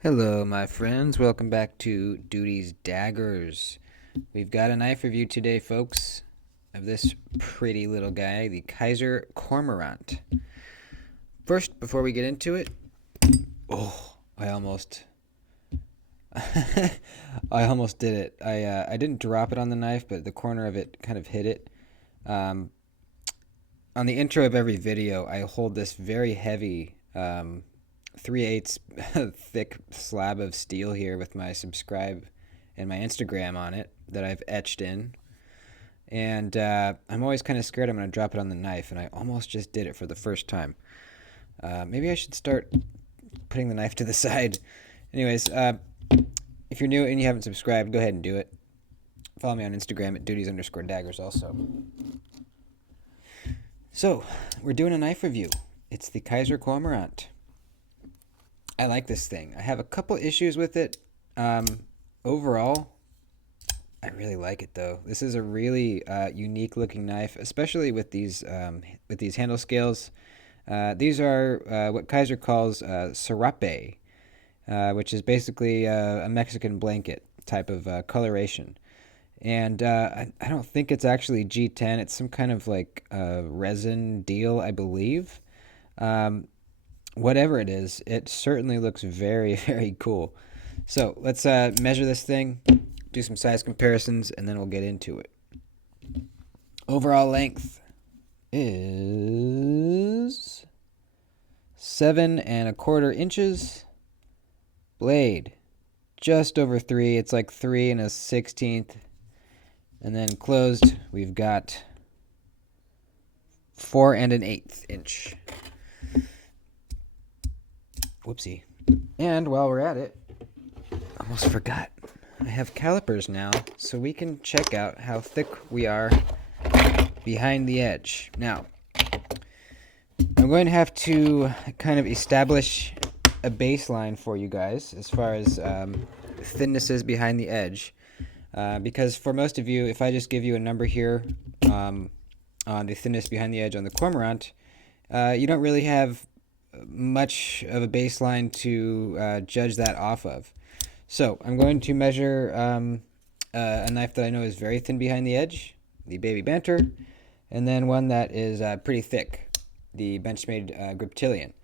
Hello, my friends. Welcome back to Duty's Daggers. We've got a knife review today, folks, of this pretty little guy, the Kizer Cormorant. First, before we get into it, I almost, I almost did it. I didn't drop it on the knife, but the corner of it kind of hit it. Um, on the intro of every video, I hold this very heavy 3/8 thick slab of steel here with my subscribe and my Instagram on it that I've etched in. And I'm always kind of scared I'm going to drop it on the knife, and I almost just did it for the first time. Maybe I should start putting the knife to the side. Anyways, if you're new and you haven't subscribed, go ahead and do it. Follow me on Instagram at duties_daggers also. So, we're doing a knife review. It's the Kizer Cormorant. I like this thing. I have a couple issues with it. Overall, I really like it though. This is a really unique looking knife, especially with these handle scales. These are what Kizer calls serape, which is basically a Mexican blanket type of coloration. And I don't think it's actually G10. It's some kind of like resin deal, I believe. Whatever it is, it certainly looks very, very cool. So let's measure this thing, do some size comparisons, and then we'll get into it. Overall length is 7¼ inches. Blade, just over 3. It's like 3 1/16. And then closed, we've got 4 1/8 inch. Whoopsie. And while we're at it, almost forgot. I have calipers now, so we can check out how thick we are behind the edge. Now, I'm going to have to kind of establish a baseline for you guys as far as thinnesses behind the edge. Because for most of you, if I just give you a number here on the thinness behind the edge on the Cormorant, you don't really have much of a baseline to judge that off of. So I'm going to measure a knife that I know is very thin behind the edge, the Baby Banter, and then one that is pretty thick, the Benchmade Griptilian.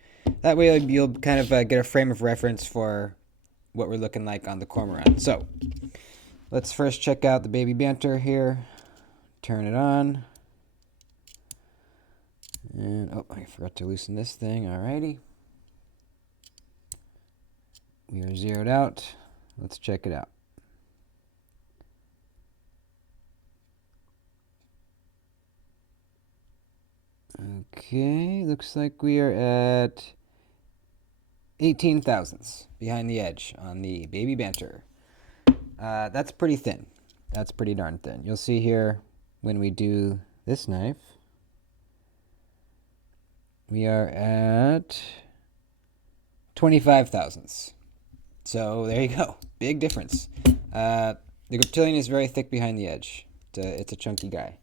That way you'll kind of get a frame of reference for what we're looking like on the Cormorant. So let's first check out the Baby Banter here. Turn it on. And, oh, I forgot to loosen this thing. Alrighty. We are zeroed out. Let's check it out. Okay, looks like we are at 18 thousandths behind the edge on the Baby Banter. That's pretty thin. That's pretty darn thin. You'll see here when we do this knife, we are at 25 thousandths. So there you go. Big difference. The Griptilian is very thick behind the edge. It's a chunky guy.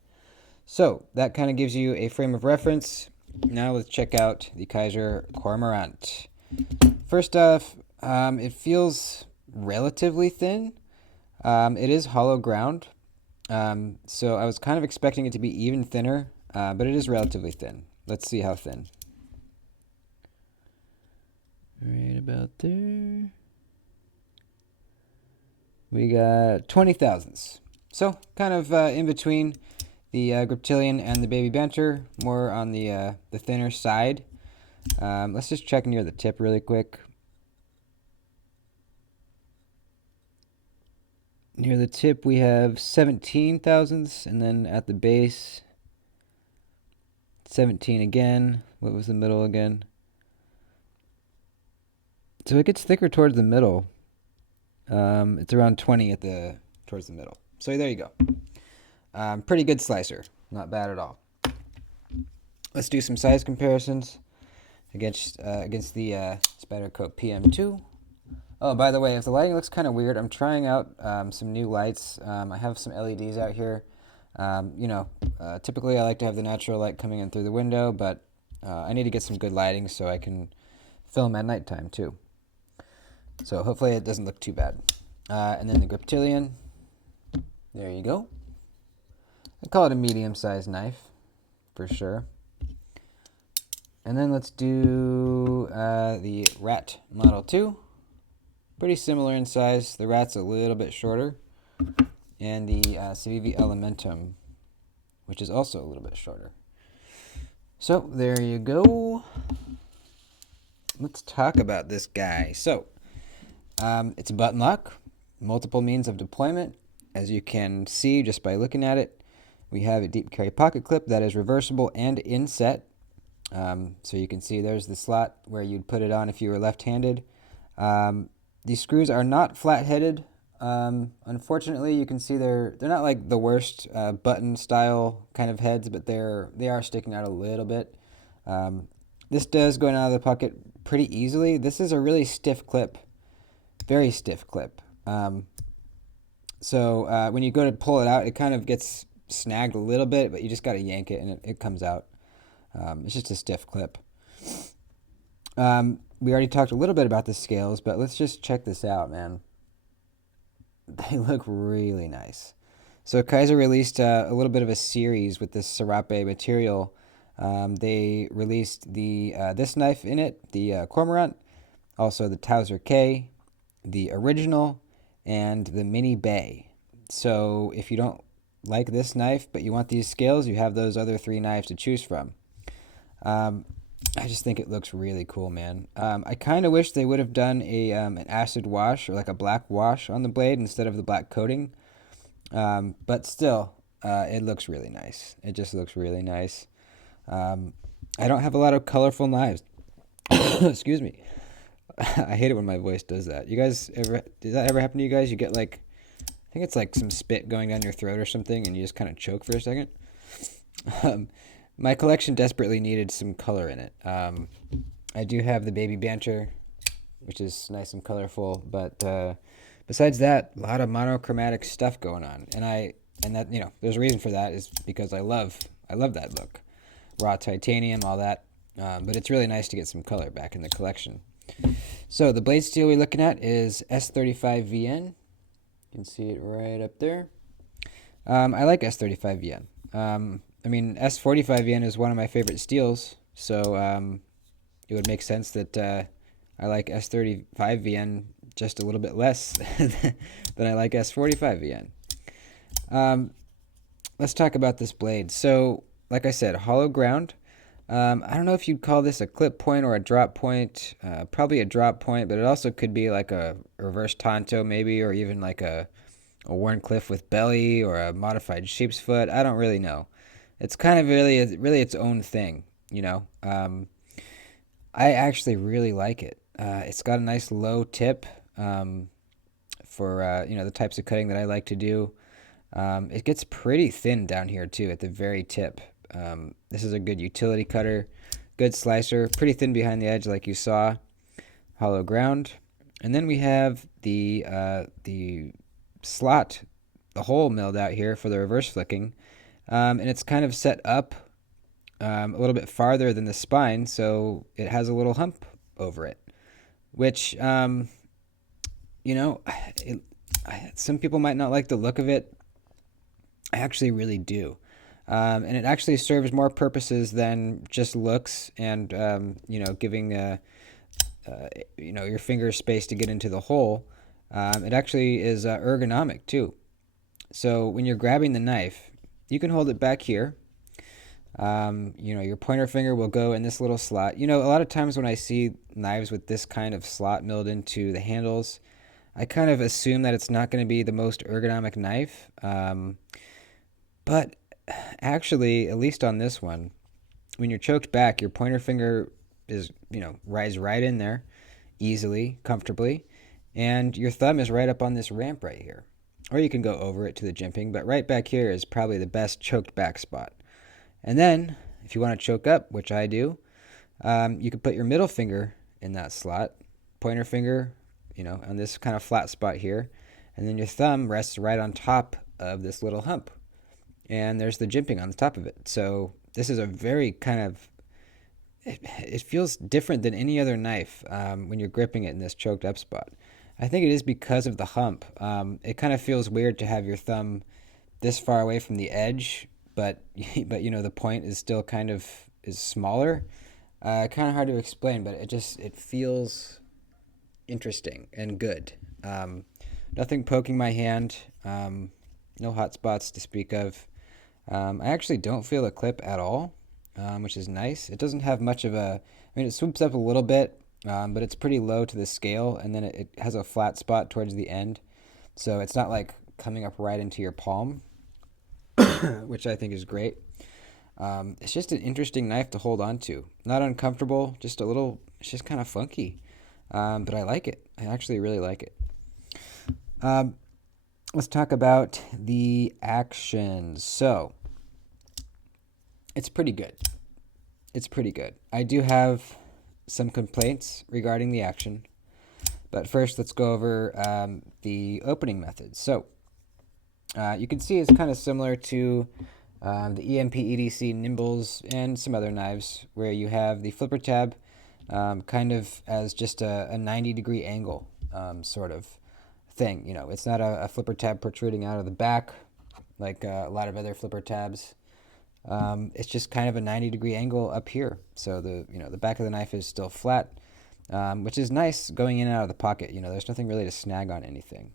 So that kind of gives you a frame of reference. Now let's check out the Kizer Cormorant. First off, it feels relatively thin. It is hollow ground. So I was kind of expecting it to be even thinner, but it is relatively thin. Let's see how thin. Right about there. We got 20 thousandths. So kind of in between the Griptilian and the Baby Banter, more on the thinner side. Let's just check near the tip really quick. Near the tip we have 17 thousandths, and then at the base 17 again. What was the middle again? So it gets thicker towards the middle. It's around 20 towards the middle. So there you go. Pretty good slicer. Not bad at all. Let's do some size comparisons against the Spyderco PM2. Oh, by the way, if the lighting looks kind of weird, I'm trying out some new lights. I have some LEDs out here. Typically I like to have the natural light coming in through the window, but I need to get some good lighting so I can film at nighttime too. So hopefully it doesn't look too bad. And then the griptilian, there you go. I call it a medium-sized knife, for sure. And then let's do the rat Model 2. Pretty similar in size. The rat's a little bit shorter. And the CVV Elementum, which is also a little bit shorter. So there you go. Let's talk about this guy. So it's a button lock, multiple means of deployment. As you can see just by looking at it, we have a deep carry pocket clip that is reversible and inset. So you can see there's the slot where you'd put it on if you were left-handed. These screws are not flat-headed. Unfortunately, you can see they're not like the worst button style kind of heads, but they are sticking out a little bit. This does go out of the pocket pretty easily. This is a really stiff clip, very stiff clip. So when you go to pull it out, it kind of gets snagged a little bit, but you just got to yank it and it comes out. It's just a stiff clip. We already talked a little bit about the scales, but let's just check this out, man. They look really nice. So Kizer released a little bit of a series with this Serape material. They released this knife in it, the Cormorant, also the Towser K, the original, and the Mini Bay. So if you don't like this knife, but you want these scales, you have those other 3 knives to choose from. I just think it looks really cool, man. I kind of wish they would have done an acid wash or like a black wash on the blade instead of the black coating. But still, it looks really nice. It just looks really nice. I don't have a lot of colorful knives. Excuse me. I hate it when my voice does that. You guys does that ever happen to you guys? You get like, I think it's like some spit going down your throat or something and you just kind of choke for a second. My collection desperately needed some color in it. I do have the Baby Banter, which is nice and colorful, but besides that, a lot of monochromatic stuff going on. And that, there's a reason for that, is because I love that look. Raw titanium, all that. But it's really nice to get some color back in the collection. So the blade steel we're looking at is S35VN. You can see it right up there. I like S35VN. I mean, S45VN is one of my favorite steels, so it would make sense that I like S35VN just a little bit less than I like S45VN. Let's talk about this blade. So, like I said, hollow ground. I don't know if you'd call this a clip point or a drop point. Probably a drop point, but it also could be like a reverse Tonto maybe, or even like a Warncliffe with belly or a modified sheep's foot. I don't really know. It's kind of really its own thing, I actually really like it. It's got a nice low tip for the types of cutting that I like to do. It gets pretty thin down here too at the very tip. This is a good utility cutter, good slicer, pretty thin behind the edge like you saw. Hollow ground, and then we have the slot, the hole milled out here for the reverse flicking. And it's kind of set up a little bit farther than the spine, so it has a little hump over it, which, some people might not like the look of it. I actually really do. And it actually serves more purposes than just looks and, giving, your finger space to get into the hole. It actually is ergonomic, too. So when you're grabbing the knife, you can hold it back here. Your pointer finger will go in this little slot. A lot of times when I see knives with this kind of slot milled into the handles, I kind of assume that it's not going to be the most ergonomic knife. But actually, at least on this one, when you're choked back, your pointer finger is, rides right in there easily, comfortably, and your thumb is right up on this ramp right here. Or you can go over it to the jimping, but right back here is probably the best choked back spot. And then, if you want to choke up, which I do, you can put your middle finger in that slot, pointer finger, on this kind of flat spot here, and then your thumb rests right on top of this little hump. And there's the jimping on the top of it. So this is a very kind of, it feels different than any other knife when you're gripping it in this choked up spot. I think it is because of the hump. It kind of feels weird to have your thumb this far away from the edge, but but the point is still kind of is smaller. Kind of hard to explain, but it feels interesting and good. Nothing poking my hand. No hot spots to speak of. I actually don't feel a clip at all, which is nice. It doesn't have much of a. I mean, it swoops up a little bit, but it's pretty low to the scale, and then it has a flat spot towards the end, so it's not like coming up right into your palm, which I think is great. It's just an interesting knife to hold on to. Not uncomfortable, just a little. It's just kind of funky, but I like it. I actually really like it. Let's talk about the actions. So, it's pretty good. It's pretty good. I do have some complaints regarding the action, but first let's go over the opening methods. So, you can see it's kind of similar to the EMP EDC Nimbles and some other knives where you have the flipper tab kind of as just a 90-degree angle sort of thing. It's not a flipper tab protruding out of the back like a lot of other flipper tabs. It's just kind of a 90-degree angle up here. So the back of the knife is still flat, which is nice going in and out of the pocket. There's nothing really to snag on anything.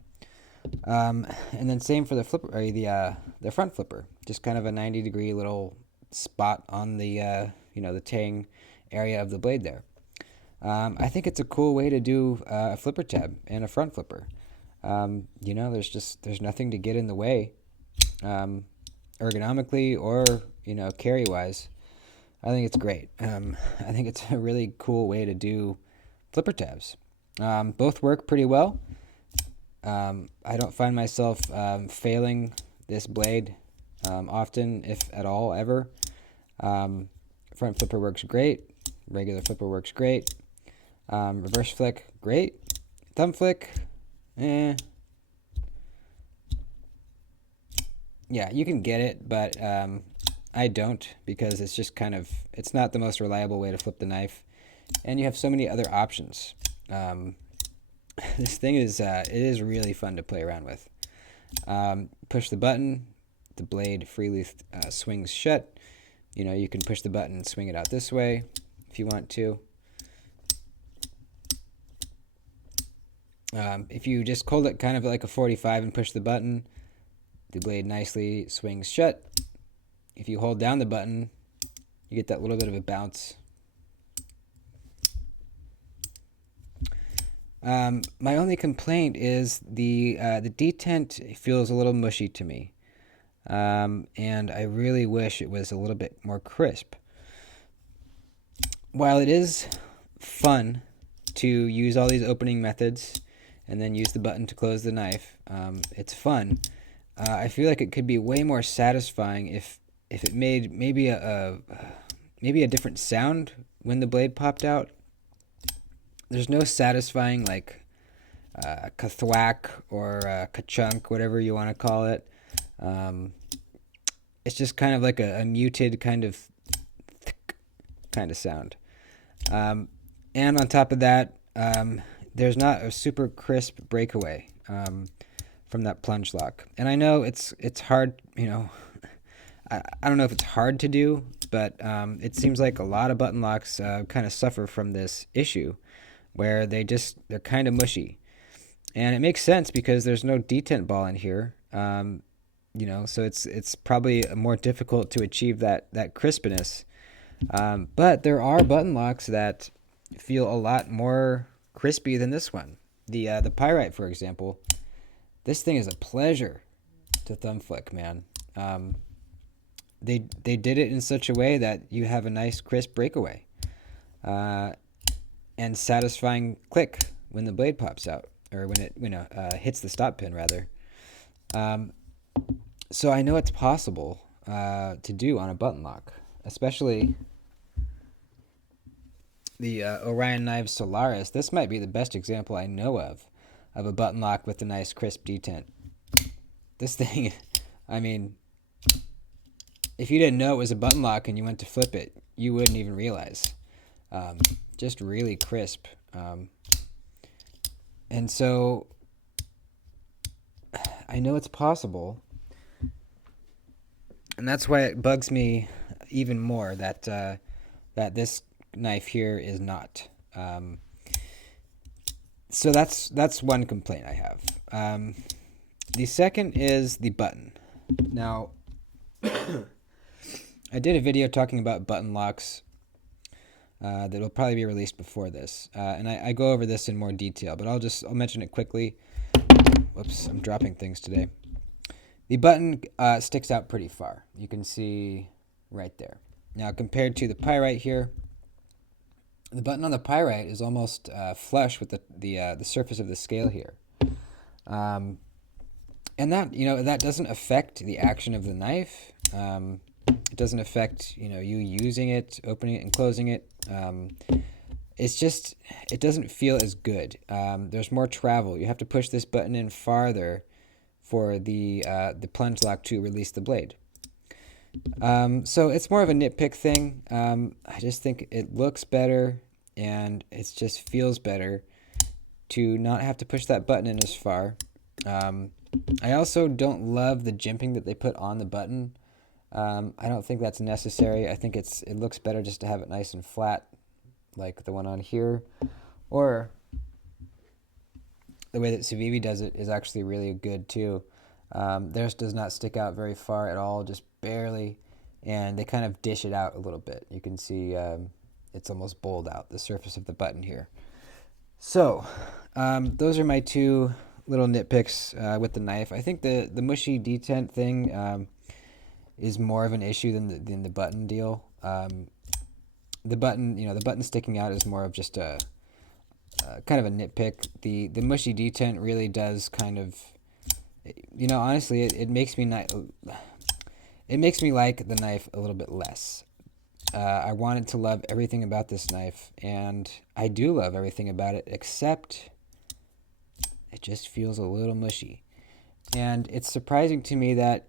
And then same for the flipper, or the front flipper, just kind of a 90-degree little spot on the the tang area of the blade there. I think it's a cool way to do a flipper tab and a front flipper. There's nothing to get in the way, ergonomically or carry wise. I think it's great. I think it's a really cool way to do flipper tabs. Both work pretty well. I don't find myself failing this blade often, if at all, ever. Front flipper works great. Regular flipper works great. Reverse flick, great. Thumb flick, yeah, you can get it, but I don't, because it's just it's not the most reliable way to flip the knife, and you have so many other options. This thing is it is really fun to play around with. Push the button, the blade freely swings shut. You can push the button and swing it out this way if you want to. If you just hold it kind of like a 45 and push the button, the blade nicely swings shut. If you hold down the button, you get that little bit of a bounce. My only complaint is the detent feels a little mushy to me, and I really wish it was a little bit more crisp. While it is fun to use all these opening methods and then use the button to close the knife, it's fun. I feel like it could be way more satisfying if it made maybe a different sound when the blade popped out. There's no satisfying like ka-thwack or ka-chunk, whatever you want to call it. It's just kind of like a muted kind of sound. And on top of that, there's not a super crisp breakaway from that plunge lock. And I know it's hard, I don't know if it's hard to do, but it seems like a lot of button locks kind of suffer from this issue where they're kind of mushy. And it makes sense because there's no detent ball in here, so it's probably more difficult to achieve that crispness. But there are button locks that feel a lot more crispy than this one. The Pyrite, for example, this thing is a pleasure to thumb flick, man. They did it in such a way that you have a nice crisp breakaway, and satisfying click when the blade pops out, or when it hits the stop pin rather. So I know it's possible to do on a button lock, especially the Orion Knives Solaris. This might be the best example I know of a button lock with a nice crisp detent. This thing, I mean, if you didn't know it was a button lock and you went to flip it, you wouldn't even realize. Just really crisp. And so I know it's possible, and that's why it bugs me even more that that this knife here is not. So that's one complaint I have. The second is the button. Now, I did a video talking about button locks that will probably be released before this, and I go over this in more detail, but I'll mention it quickly. Whoops, I'm dropping things today. The button sticks out pretty far. You can see right there. Now, compared to the pyrite here, the button on the pyrite is almost flush with the surface of the scale here. And that, that doesn't affect the action of the knife. It doesn't affect, you using it, opening it and closing it. It's just, it doesn't feel as good. There's more travel. You have to push this button in farther for the plunge lock to release the blade. So it's more of a nitpick thing. I just think it looks better and it just feels better to not have to push that button in as far. I also don't love the jimping that they put on the button. I don't think that's necessary. I think it looks better just to have it nice and flat, like the one on here, or the way that Civivi does it is actually really good too. Theirs does not stick out very far at all, just barely, and they kind of dish it out a little bit. You can see it's almost bowled out, the surface of the button here. So those are my two little nitpicks with the knife. I think the mushy detent thing is more of an issue than the button deal. The button sticking out is more of just a kind of a nitpick. The mushy detent really does kind of, honestly, it makes me it makes me like the knife a little bit less. I wanted to love everything about this knife, and I do love everything about it, except it just feels a little mushy. And it's surprising to me that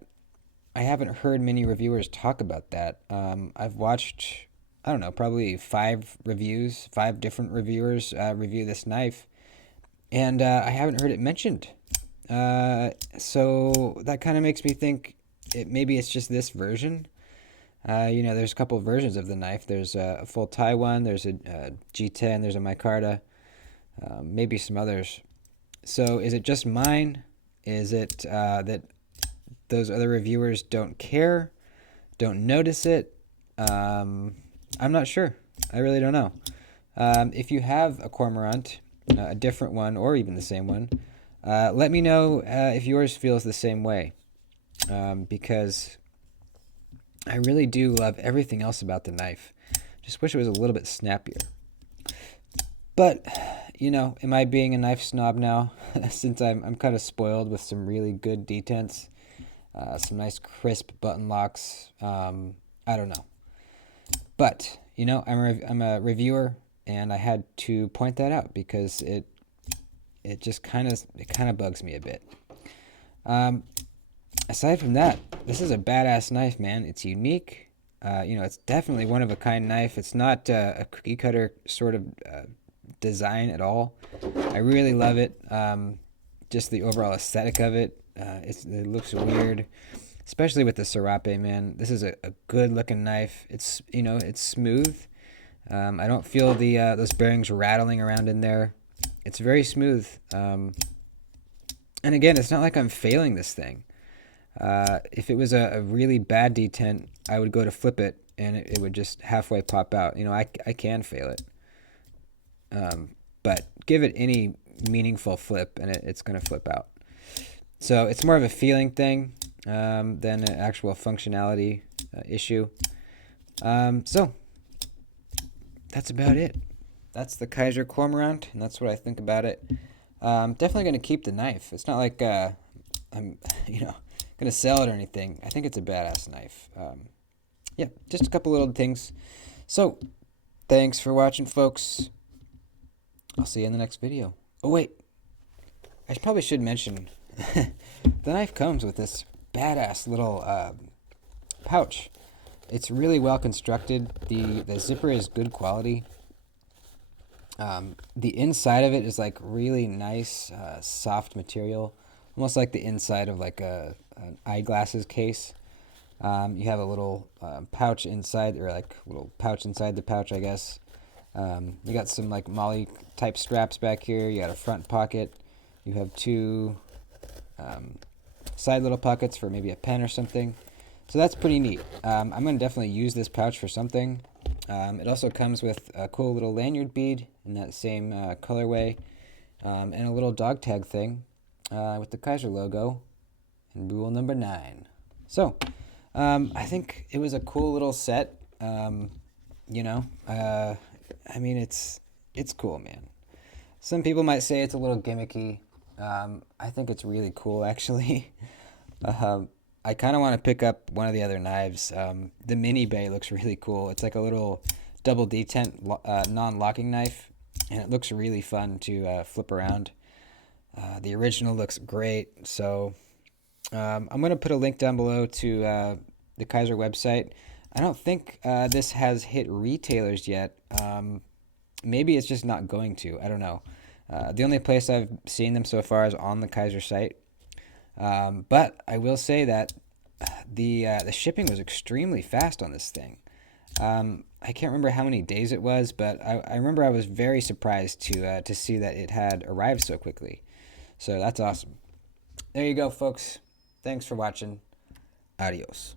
I haven't heard many reviewers talk about that. I've watched, I don't know, probably 5 different reviewers review this knife, and I haven't heard it mentioned. So that kind of makes me think maybe it's just this version. There's a couple of versions of the knife. There's a full tie one, there's a G10, there's a micarta, maybe some others. So is it just mine? Is it that those other reviewers don't care, don't notice it? I'm not sure. I really don't know. If you have a Cormorant, a different one, or even the same one, let me know if yours feels the same way. Because I really do love everything else about the knife. Just wish it was a little bit snappier. But, am I being a knife snob now? Since I'm kind of spoiled with some really good detents, some nice crisp button locks. I don't know. But, I'm a reviewer, and I had to point that out because it just kind of bugs me a bit. Aside from that, this is a badass knife, man. It's unique. It's definitely one of a kind knife. It's not a cookie cutter sort of design at all. I really love it. Just the overall aesthetic of it. It looks weird, especially with the Serape, man. This is a good looking knife. It's it's smooth. I don't feel those bearings rattling around in there. It's very smooth. And again, it's not like I'm failing this thing. If it was a really bad detent, I would go to flip it and it would just halfway pop out. I can fail it. But give it any meaningful flip and it's going to flip out. So it's more of a feeling thing than an actual functionality issue. So that's about it. That's the Kizer Cormorant, and that's what I think about it. Definitely going to keep the knife. It's not like I'm, going to sell it or anything. I think it's a badass knife. Yeah, just a couple little things. So, thanks for watching, folks. I'll see you in the next video. Oh, wait. I probably should mention the knife comes with this badass little pouch. It's really well constructed. The zipper is good quality. The inside of it is like really nice, soft material, almost like the inside of like an eyeglasses case. You have a little pouch inside, or like little pouch inside the pouch, I guess. You got some like Molly type straps back here. You got a front pocket. You have two side little pockets for maybe a pen or something. So that's pretty neat. I'm going to definitely use this pouch for something. It also comes with a cool little lanyard bead in that same colorway, and a little dog tag thing with the Kizer logo and rule number 9. So, I think it was a cool little set. You know, I mean, it's cool, man. Some people might say it's a little gimmicky. I think it's really cool, actually. I kind of want to pick up one of the other knives. The mini bay looks really cool. It's like a little double detent non-locking knife, and it looks really fun to flip around. The original looks great, so I'm going to put a link down below to the Kizer website. I don't think this has hit retailers yet. Maybe it's just not going to. I don't know. The only place I've seen them so far is on the Kizer site. But I will say that the shipping was extremely fast on this thing. I can't remember how many days it was, but I remember I was very surprised to see that it had arrived so quickly. So that's awesome. There you go, folks. Thanks for watching. Adios.